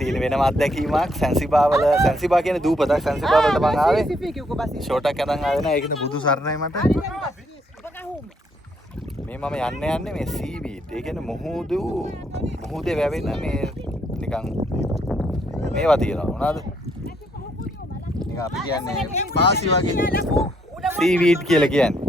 තියෙන වෙනම අත්දැකීමක් සැන්සිබා වල සැන්සිබා කියන්නේ දූපතක් සැන්සිබා වලට මම ආවේ ෂෝට් එකක් අරන් ආවේ නෑ ඒකනේ බුදු සරණයි මට මේ මම යන්නේ මේ සීවීඩ් ඒ කියන්නේ මුහුදේ වැවෙන මේ නිකන් මේවා තියෙනවා මොනවාද නිකන් අපි කියන්නේ පාසි වගේ සීවීඩ් කියලා කියන්නේ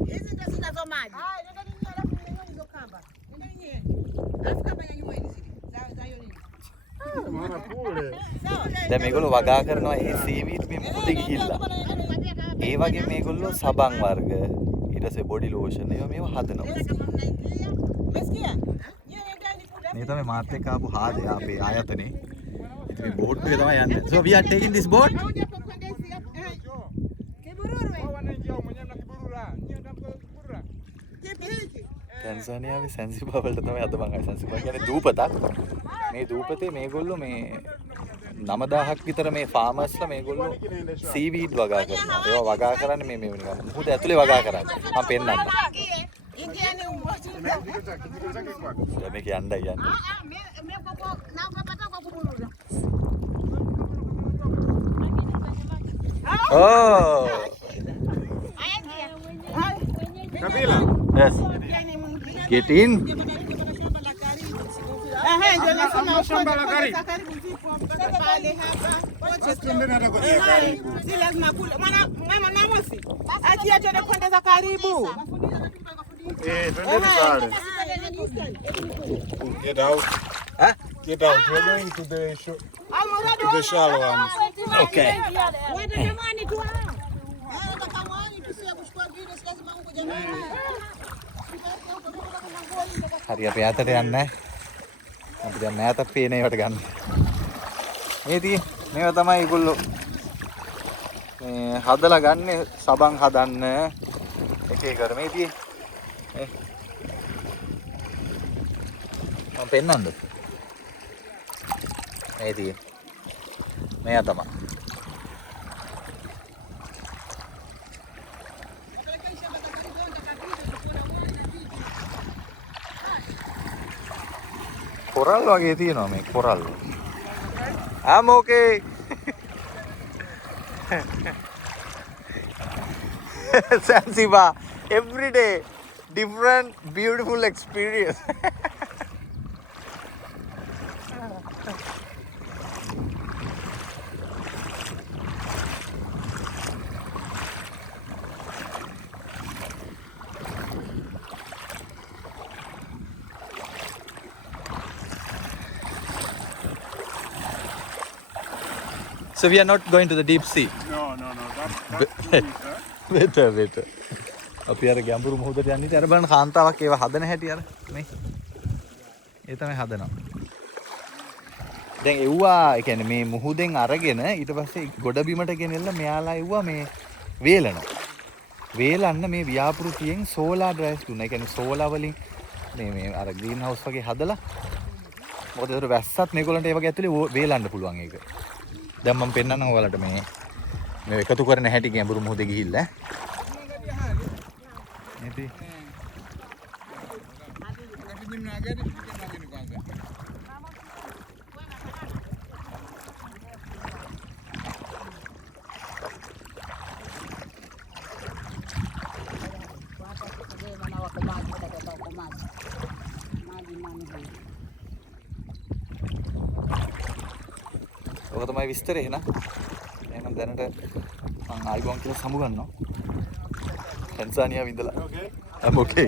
දැන් මේගොල්ලෝ වගා කරනවා මේ සීවීඩ් මේ මුහුදේ ගිහිල්ලා ඒ වගේ මේගොල්ලෝ සබන් වර්ග ඊට පස්සේ බොඩි ලෝෂන් මේවා හදනවා මේ තමයි මාත් එක්ක ආපු හාදේ අපේ ආයතනේ ඉතින් මේ බෝට් එක තමයි යන්නේ so we are taking this boat ටැන්සානියාවේ සැන්සිබා වලට තමයි අද මම ආවේ සැන්සිබා කියන්නේ දූපතක් මේ දූපතේ මේගොල්ලෝ මේ 9000ක් විතර මේ ෆාමර්ස්ලා මේගොල්ලෝ සීවීඩ් වගා කරනවා ඒවා වගා කරන්නේ මේ නිකන් මුහුද ඇතුලේ වගා කරන්නේ මම පෙන්නන්නම් දැන් මේක යන්නයි යන්නේ oh Nabila yes get in ndio nasema shamba la karibu pale hapa si lazima kula mama na mosi ati atende kwenda za karibu twendeni pale get out get out we're going to the shallow ones okay හරි අපි ඈතට යන්නේ අපි දැන් ඈතට පේන ඒවට ගන්න මේ මේවා තමයි ඒගොල්ලෝ මේ හදලා ගන්න සබන් හදන්න එක එක කර මේ මම පෙන්නන්නද මේ මෙයා තමයි කොරල් වගේ තියෙනවා මේ coral. I'm okay. Zanzibar every day different beautiful experience. So we are not going to the deep sea. no that's better. අපි අර ගැඹුරු මුහුදට යන්නේ ඉතින් අර බලන්න කාන්තාවක් ඒව හදන හැටි අර මේ. ඒ තමයි හදනවා. දැන් එව්වා ඒ කියන්නේ මේ මුහුදෙන් අරගෙන ඊට පස්සේ ගොඩබිමට ගෙනෙල්ල මෙයාලා එව්වා මේ වේලනවා. වේලන්න මේ ව්‍යාපෘතියෙන් සෝලාර් ඩ්‍රයිව්ස් දුන්නා. ඒ කියන්නේ සෝලාර් වලින් මේ අර ග්‍රීන් හවුස් වගේ හදලා මොකද ඒතර වැස්සත් මේගොල්ලන්ට ඒ වගේ ඇතුලේ වේලන්න පුළුවන් ඒක. දැන් මම පෙන්නන්නම් ඔයාලට මේ එකතු කරන හැටි ගැඹුරු මුහුදේ ගිහිල්ලා නේ ඔක තමයි විස්තරේ එහෙනම්. එහෙනම් දැනට මම ආයිබෝන් කියලා සමු ගන්නවා. ටැන්සානියාවේ ඉඳලා. I'm okay.